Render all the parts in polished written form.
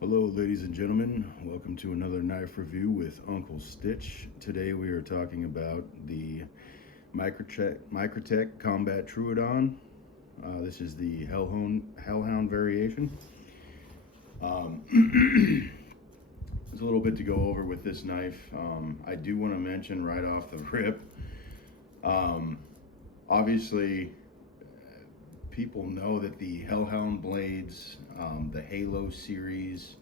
Hello, ladies and gentlemen. Welcome to another knife review with Uncle Stitch. Today we are talking about the Microtech Combat Troodon. This is the Hellhound variation. There's a little bit to go over with this knife. I do want to mention right off the rip, obviously, people know that the Hellhound blades, the Halo series,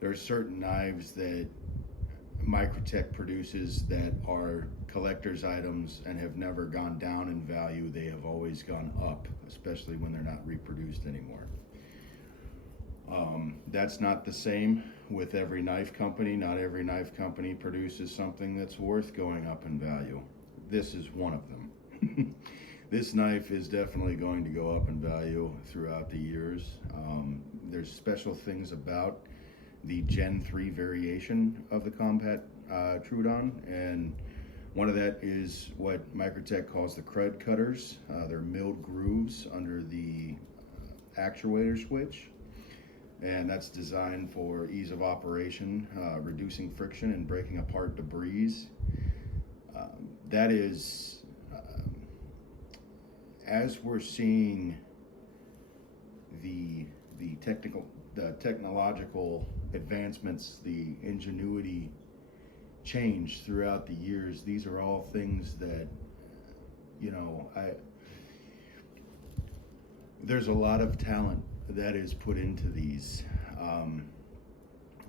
there are certain knives that Microtech produces that are collector's items and have never gone down in value. They have always gone up, especially when they're not reproduced anymore. That's not the same with every knife company. Not every knife company produces something that's worth going up in value. This is one of them. This knife is definitely going to go up in value throughout the years. There's special things about the Gen 3 variation of the Combat Troodon, and one of that is what Microtech calls the crud cutters. They're milled grooves under the actuator switch, and that's designed for ease of operation, reducing friction and breaking apart debris. That is, as we're seeing the technological advancements, the ingenuity change throughout the years, these are all things that, there's a lot of talent that is put into these.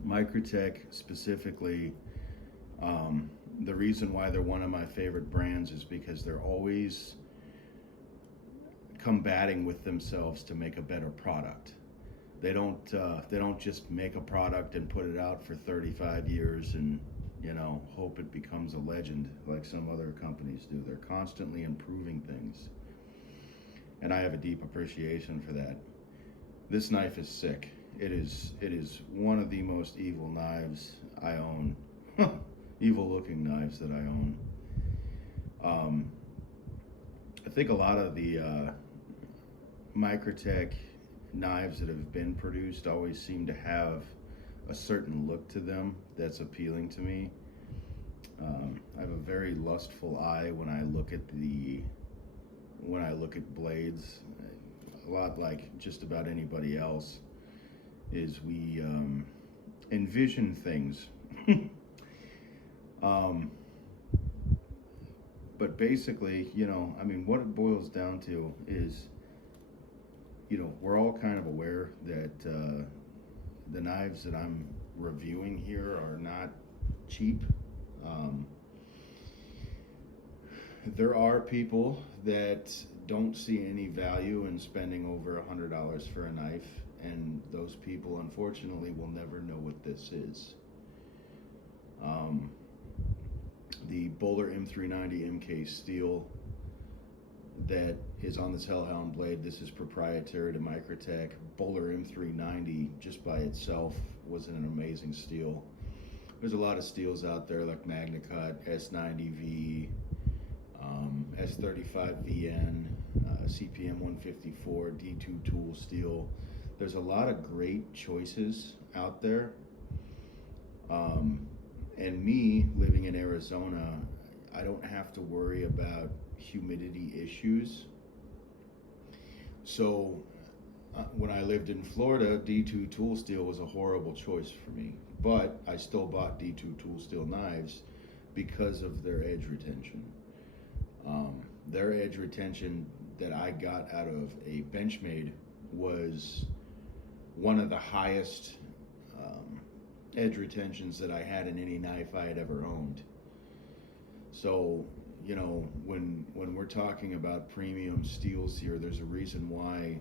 Microtech specifically, the reason why they're one of my favorite brands is because they're always combating with themselves to make a better product. They don't just make a product and put it out for 35 years and hope it becomes a legend like some other companies do. They're constantly improving things, and I have a deep appreciation for that. This knife is sick. It is one of the most evil knives I own. Evil looking knives that I own. I think a lot of the Microtech knives that have been produced always seem to have a certain look to them that's appealing to me. I have a very lustful eye when I look at blades. A lot like just about anybody else, is we envision things. But basically, what it boils down to is, we're all kind of aware that the knives that I'm reviewing here are not cheap. There are people that don't see any value in spending over $100 for a knife, and those people unfortunately will never know what this is. The Bowler M390 MK steel that is on this Hellhound blade, this is proprietary to Microtech. Bowler M390 just by itself was an amazing steel. There's a lot of steels out there like MagnaCut, S90V, S35VN, CPM 154, D2 tool steel. There's a lot of great choices out there. And me living in Arizona, I don't have to worry about humidity issues. So when I lived in Florida, D2 tool steel was a horrible choice for me, but I still bought D2 tool steel knives because of their edge retention. Their edge retention that I got out of a Benchmade was one of the highest edge retentions that I had in any knife I had ever owned. So, when we're talking about premium steels here, there's a reason why,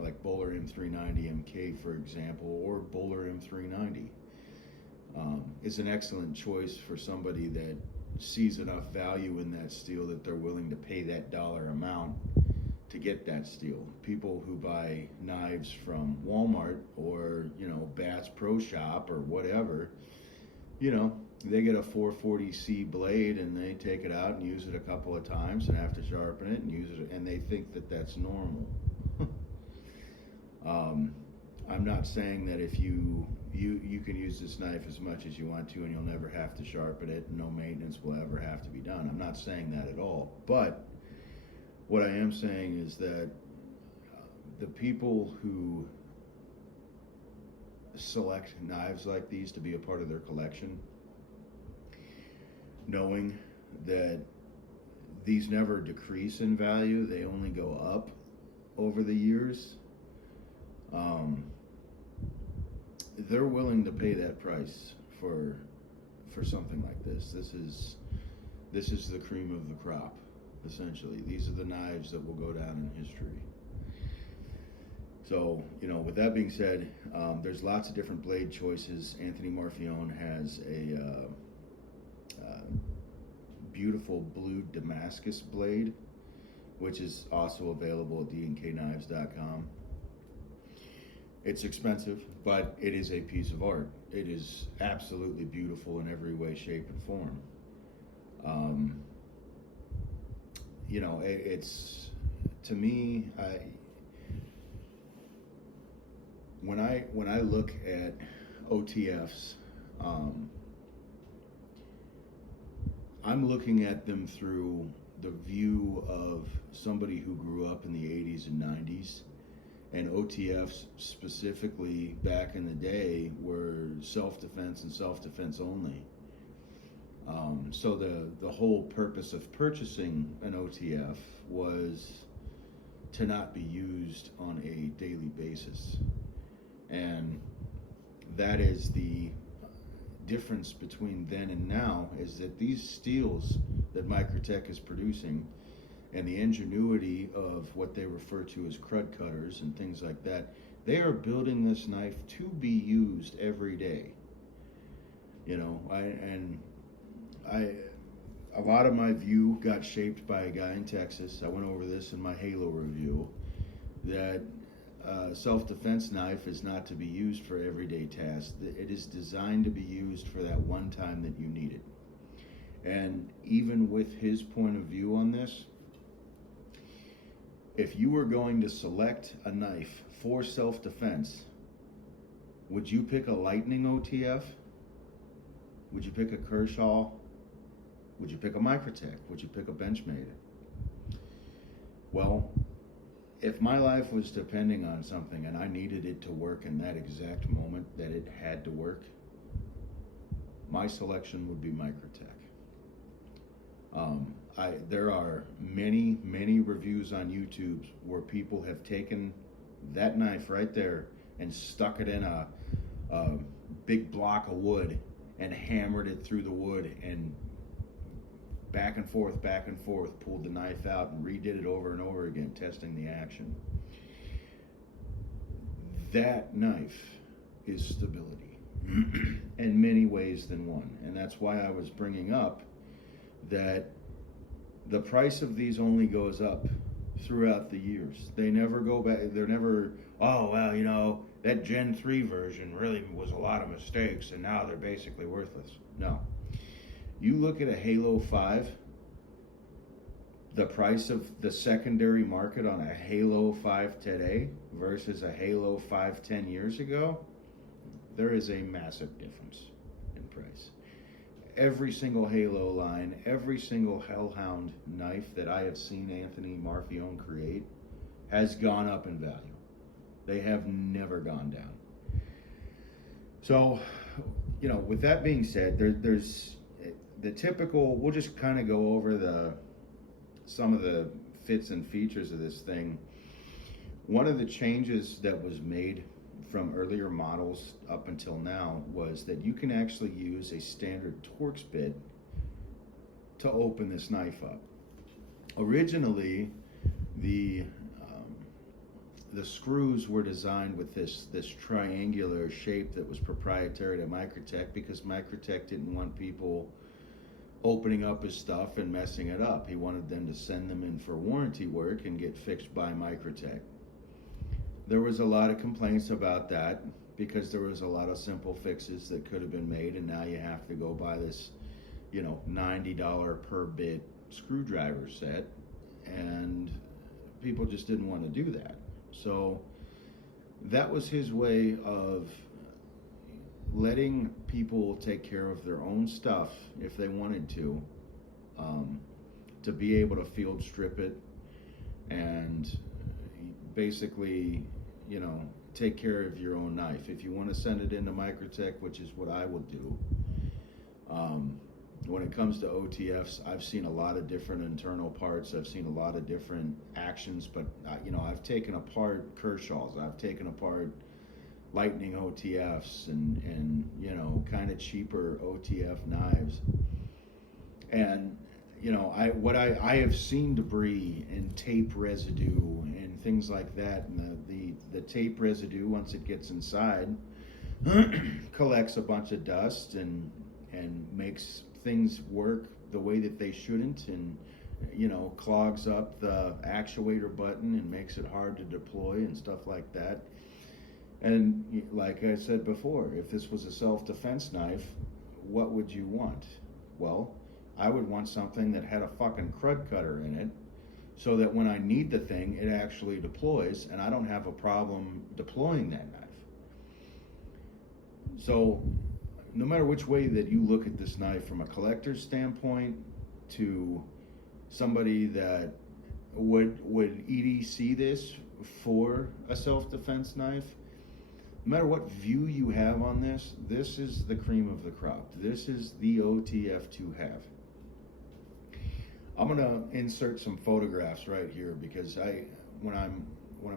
like Bowler M390 MK, for example, or Bowler M390, is an excellent choice for somebody that sees enough value in that steel that they're willing to pay that dollar amount to get that steel. People who buy knives from Walmart or, Bass Pro Shop or whatever, they get a 440C blade and they take it out and use it a couple of times and have to sharpen it and use it, and they think that that's normal. I'm not saying that if you can use this knife as much as you want to and you'll never have to sharpen it and no maintenance will ever have to be done. I'm not saying that at all. But what I am saying is that the people who select knives like these to be a part of their collection, knowing that these never decrease in value, they only go up over the years, they're willing to pay that price for something like this. This is the cream of the crop, essentially. These are the knives that will go down in history. So, with that being said, there's lots of different blade choices. Anthony Marfione has a beautiful blue Damascus blade, which is also available at dnknives.com. It's expensive, but it is a piece of art. It is absolutely beautiful in every way, shape, and form. It's, to me, when I look at OTFs, I'm looking at them through the view of somebody who grew up in the 80s and 90s, and OTFs specifically back in the day were self-defense and self-defense only. So the whole purpose of purchasing an OTF was to not be used on a daily basis. And that is the difference between then and now, is that these steels that Microtech is producing and the ingenuity of what they refer to as crud cutters and things like that, they are building this knife to be used every day. A lot of my view got shaped by a guy in Texas. I went over this in my Halo review, that self-defense knife is not to be used for everyday tasks. It is designed to be used for that one time that you need it. And even with his point of view on this, if you were going to select a knife for self-defense, would you pick a Lightning OTF? Would you pick a Kershaw? Would you pick a Microtech? Would you pick a Benchmade? Well, if my life was depending on something and I needed it to work in that exact moment that it had to work, my selection would be Microtech. There are many reviews on YouTube where people have taken that knife right there and stuck it in a big block of wood and hammered it through the wood and back and forth, pulled the knife out and redid it over and over again, testing the action. That knife is stability in many ways than one. And that's why I was bringing up that the price of these only goes up throughout the years. They never go back. They're never, oh, well, that Gen 3 version really was a lot of mistakes and now they're basically worthless. No. You look at a Halo 5, the price of the secondary market on a Halo 5 today versus a Halo 5 10 years ago, there is a massive difference in price. Every single Halo line, every single Hellhound knife that I have seen Anthony Marfione create has gone up in value. They have never gone down. So, with that being said, there's the typical, we'll just kind of go over some of the fits and features of this thing. One of the changes that was made from earlier models up until now was that you can actually use a standard Torx bit to open this knife up. Originally, the screws were designed with this triangular shape that was proprietary to Microtech, because Microtech didn't want people opening up his stuff and messing it up. He wanted them to send them in for warranty work and get fixed by Microtech. There was a lot of complaints about that because there was a lot of simple fixes that could have been made, and now you have to go buy this, $90 per bit screwdriver set, and people just didn't want to do that. So that was his way of letting people take care of their own stuff if they wanted um, to be able to field strip it and basically, you know, take care of your own knife. If you want to send it into Microtech, which is what I will do, when it comes to OTFs, I've seen a lot of different internal parts. I've seen a lot of different actions, but you know, I've taken apart Kershaw's. I've taken apart Lightning OTFs and you know, kind of cheaper OTF knives. And you know, I have seen debris and tape residue and things like that, and the tape residue, once it gets inside, collects a bunch of dust and makes things work the way that they shouldn't, and you know, clogs up the actuator button and makes it hard to deploy and stuff like that. And like I said before, if this was a self-defense knife, what would you want? Well, I would want something that had a fucking crud cutter in it, so that when I need the thing, it actually deploys and I don't have a problem deploying that knife. So no matter which way that you look at this knife, from a collector's standpoint to somebody that would EDC this for a self-defense knife, no matter what view you have on this, this is the cream of the crop. This is the OTF to have. I'm gonna insert some photographs right here because when I'm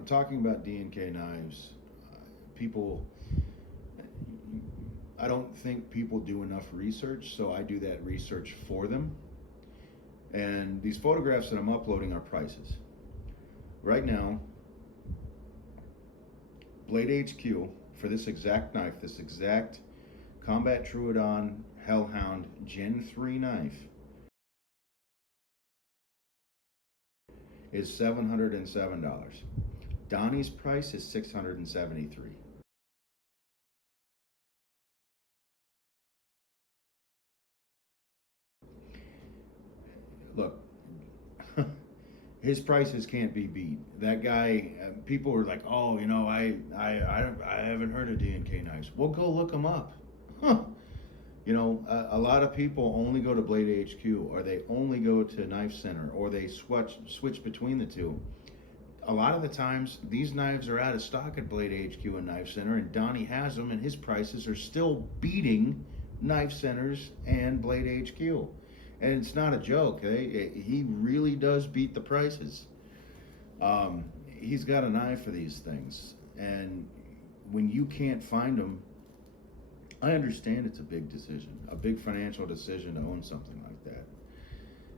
talking about D&K knives, people, I don't think people do enough research, so I do that research for them. And these photographs that I'm uploading are prices. Right now, Blade HQ for this exact knife, this exact Combat Troodon Hellhound Gen 3 knife, is $707. Donnie's price is $673. Look, his prices can't be beat. That guy, people are like, oh, you know, I haven't heard of D&K knives. Well, go look them up. Huh. You know, a lot of people only go to Blade HQ, or they only go to Knife Center, or they switch between the two. A lot of the times, these knives are out of stock at Blade HQ and Knife Center, and Donnie has them, and his prices are still beating Knife Centers and Blade HQ. And it's not a joke. He really does beat the prices. He's got an eye for these things, and when you can't find them, I understand it's a big decision, a big financial decision to own something like that.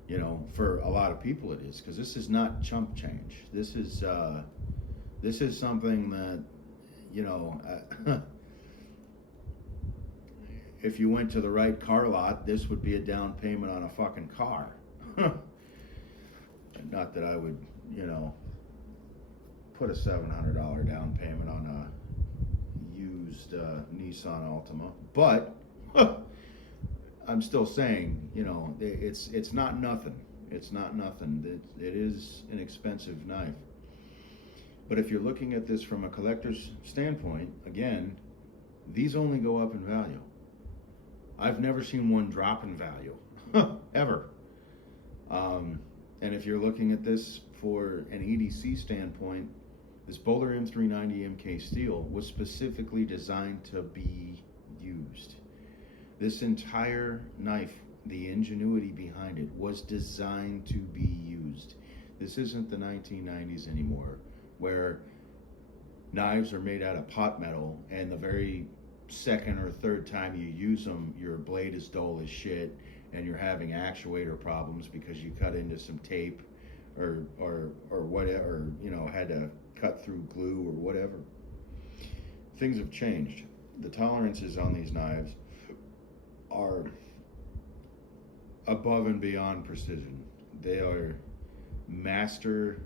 You know, for a lot of people it is, because this is not chump change. This is something that, you know, if you went to the right car lot, this would be a down payment on a fucking car. Not that I would, you know, put a $700 down payment on a used Nissan Altima, but I'm still saying, you know, it's not nothing. It's not nothing. It is an expensive knife. But if you're looking at this from a collector's standpoint, again, these only go up in value. I've never seen one drop in value, ever. And if you're looking at this for an EDC standpoint, this Bowler M390 MK steel was specifically designed to be used. This entire knife, the ingenuity behind it, was designed to be used. This isn't the 1990s anymore, where knives are made out of pot metal, and the very second or third time you use them, your blade is dull as shit, and you're having actuator problems because you cut into some tape or whatever, you know, had to cut through glue or whatever. Things have changed. The tolerances on these knives are above and beyond precision. They are masterfully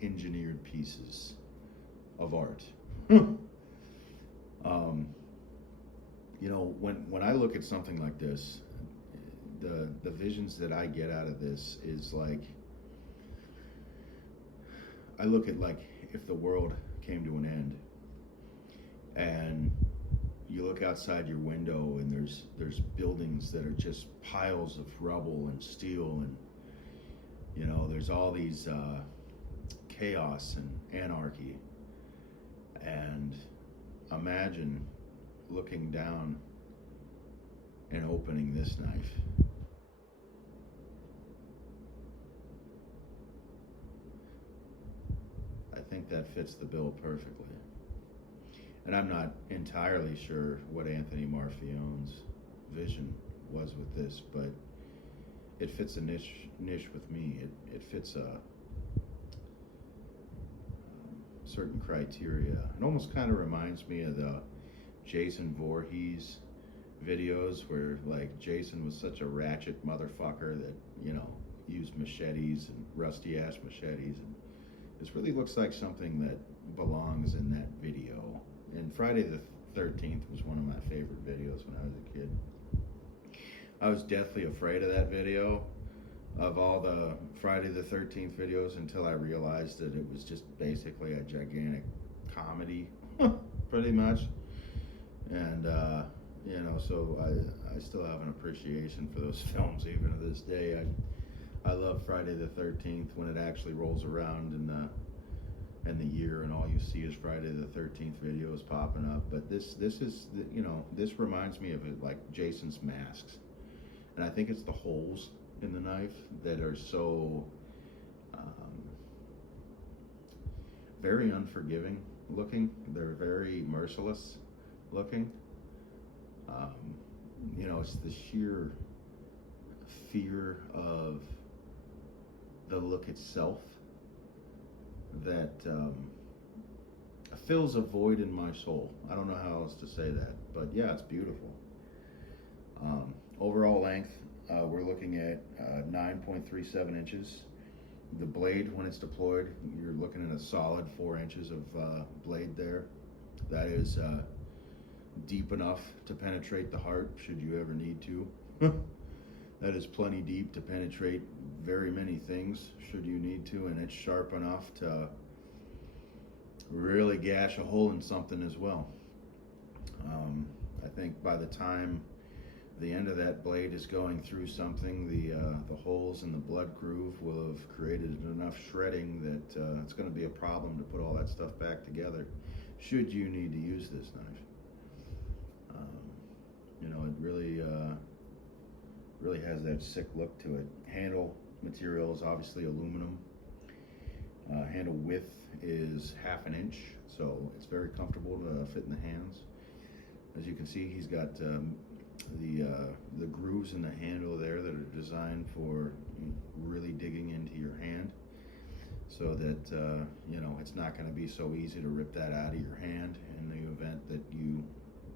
engineered pieces of art. You know, when I look at something like this, the visions that I get out of this is like, I look at like if the world came to an end and you look outside your window and there's buildings that are just piles of rubble and steel, and you know, there's all these chaos and anarchy, and imagine looking down and opening this knife. I think that fits the bill perfectly. And I'm not entirely sure what Anthony Marfione's vision was with this, but it fits a niche with me. It fits a certain criteria. It almost kind of reminds me of the Jason Voorhees videos, where like Jason was such a ratchet motherfucker that, you know, used machetes and rusty ass machetes, and this really looks like something that belongs in that video. And Friday the 13th was one of my favorite videos when I was a kid. I was deathly afraid of that video, of all the Friday the 13th videos, until I realized that it was just basically a gigantic comedy, pretty much. And, you know, so I still have an appreciation for those films even to this day. I love Friday the 13th when it actually rolls around in the year and all you see is Friday the 13th videos popping up. But this is, you know, this reminds me of it, like Jason's masks. And I think it's the holes in the knife that are so very unforgiving looking. They're very merciless looking. You know, it's the sheer fear of the look itself that fills a void in my soul. I don't know how else to say that, but yeah, it's beautiful. Overall length, we're looking at 9.37 inches. The blade, when it's deployed, you're looking at a solid 4 inches of blade there. That is deep enough to penetrate the heart, should you ever need to. That is plenty deep to penetrate very many things, should you need to, and it's sharp enough to really gash a hole in something as well. I think by the time the end of that blade is going through something, the holes in the blood groove will have created enough shredding that it's going to be a problem to put all that stuff back together, should you need to use this knife. You know, it really has that sick look to it. Handle material is obviously aluminum. Handle width is 1/2 inch, so it's very comfortable to fit in the hands. As you can see, he's got the grooves in the handle there that are designed for really digging into your hand, so that you know, it's not going to be so easy to rip that out of your hand in the event that you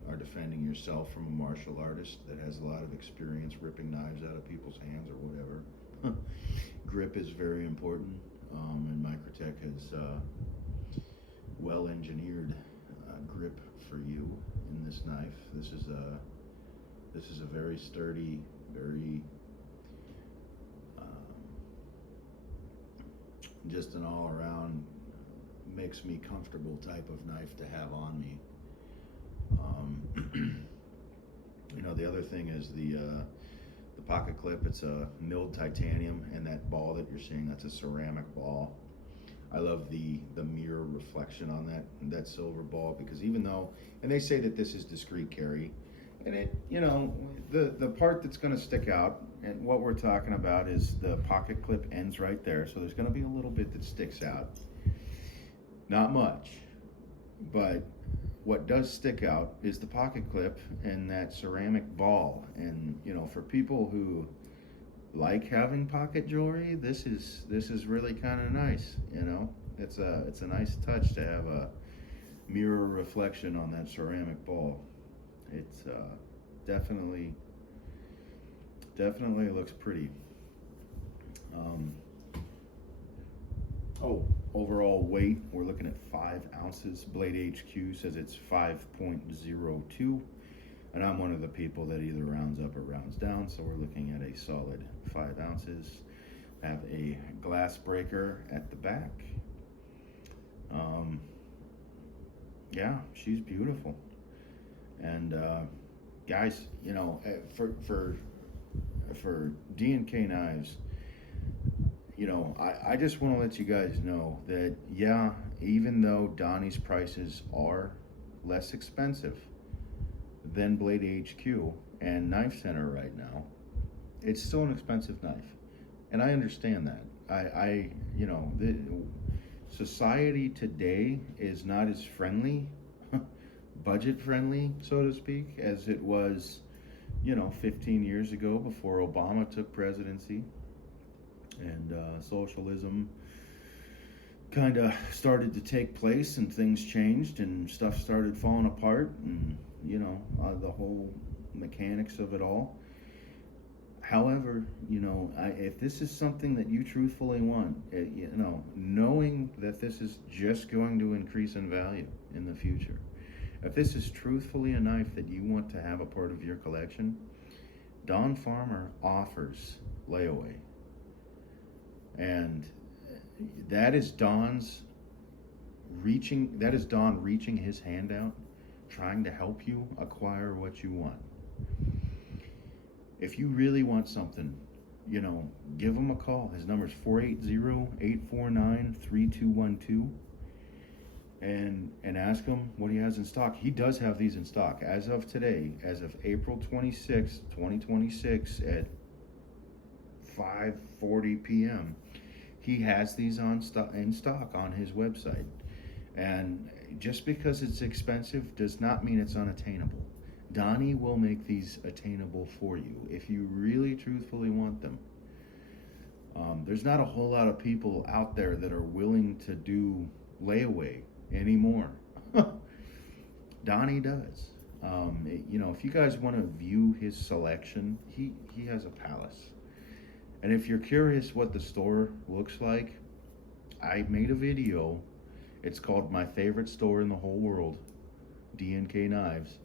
are defending yourself from a martial artist that has a lot of experience ripping knives out of people's hands or whatever. Grip is very important, and Microtech has well engineered grip for you in this knife. This is a very sturdy, very just an all-around makes me comfortable type of knife to have on me. You know, the other thing is the pocket clip. It's a milled titanium, and that ball that you're seeing, that's a ceramic ball. I love the mirror reflection on that silver ball, because even though, and they say that this is discreet carry, and it, you know, the part that's going to stick out, and what we're talking about is the pocket clip ends right there, so there's going to be a little bit that sticks out. Not much, but what does stick out is the pocket clip and that ceramic ball. And you know, for people who like having pocket jewelry, this is really kind of nice. You know, it's a nice touch to have a mirror reflection on that ceramic ball. It's definitely looks pretty. Overall weight, we're looking at 5 ounces. Blade HQ says it's 5.02, and I'm one of the people that either rounds up or rounds down, so we're looking at a solid 5 ounces. Have a glass breaker at the back. Yeah, she's beautiful. And guys, you know, for D&K knives, you know, I just want to let you guys know that, yeah, even though Donnie's prices are less expensive than Blade HQ and Knife Center right now, it's still an expensive knife. And I understand that. You know, the society today is not as friendly, budget friendly, so to speak, as it was, you know, 15 years ago before Obama took presidency and socialism kind of started to take place and things changed and stuff started falling apart and, you know, the whole mechanics of it all. However, you know, if this is something that you truthfully want, you know, knowing that this is just going to increase in value in the future, if this is truthfully a knife that you want to have a part of your collection, Don Farmer offers layaway. And that is Don reaching his hand out, trying to help you acquire what you want. If you really want something, you know, give him a call. His number is 480-849-3212. And ask him what he has in stock. He does have these in stock. As of today, as of April 26, 2026 at 5:40 p.m., he has these in stock on his website. And just because it's expensive does not mean it's unattainable. Donnie will make these attainable for you if you really truthfully want them. There's not a whole lot of people out there that are willing to do layaway anymore. Donnie does. You know, if you guys want to view his selection, he has a palace. And if you're curious what the store looks like, I made a video. It's called My Favorite Store in the Whole World, D&K Knives.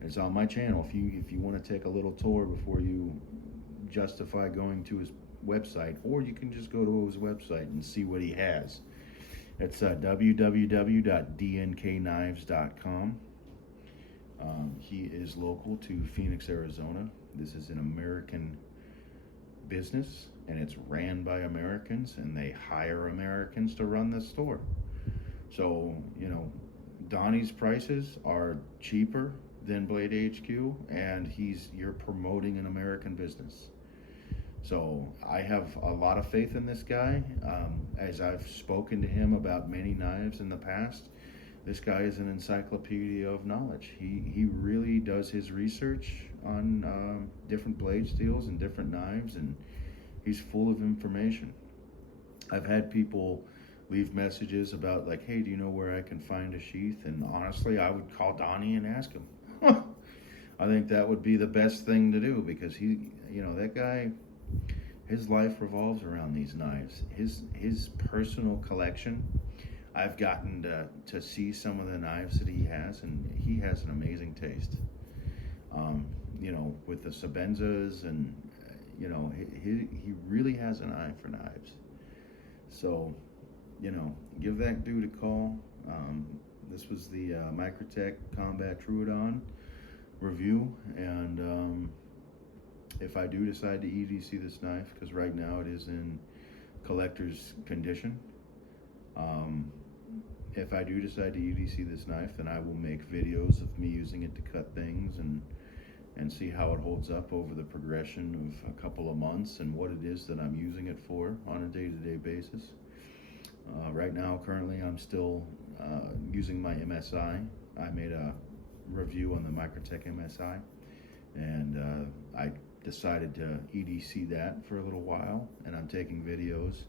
It's on my channel if you want to take a little tour before you justify going to his website, or you can just go to his website and see what he has. It's www.dnknives.com. He is local to Phoenix, Arizona. This is an American business, and it's ran by Americans, and they hire Americans to run the store. So, you know, Donnie's prices are cheaper than Blade HQ, and you're promoting an American business. So I have a lot of faith in this guy. As I've spoken to him about many knives in the past, this guy is an encyclopedia of knowledge. He really does his research on different blade steels and different knives, and he's full of information. I've had people leave messages about like, hey, do you know where I can find a sheath? And honestly, I would call Donnie and ask him. I think that would be the best thing to do, because he, you know, that guy, his life revolves around these knives. His personal collection, I've gotten to see some of the knives that he has, and he has an amazing taste. You know, with the Sabenzas, and you know, he really has an eye for knives. So, you know, give that dude a call. This was the Microtech Combat Troodon review, and if I do decide to EDC this knife, because right now it is in collector's condition, if I do decide to EDC this knife, then I will make videos of me using it to cut things and see how it holds up over the progression of a couple of months and what it is that I'm using it for on a day-to-day basis. Right now, currently, I'm still using my MSI. I made a review on the Microtech MSI, and I decided to EDC that for a little while, and I'm taking videos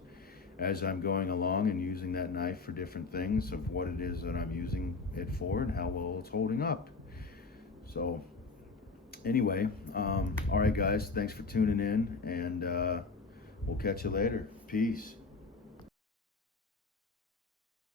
as I'm going along and using that knife for different things of what it is that I'm using it for and how well it's holding up. So anyway, all right guys, thanks for tuning in, and we'll catch you later. Peace.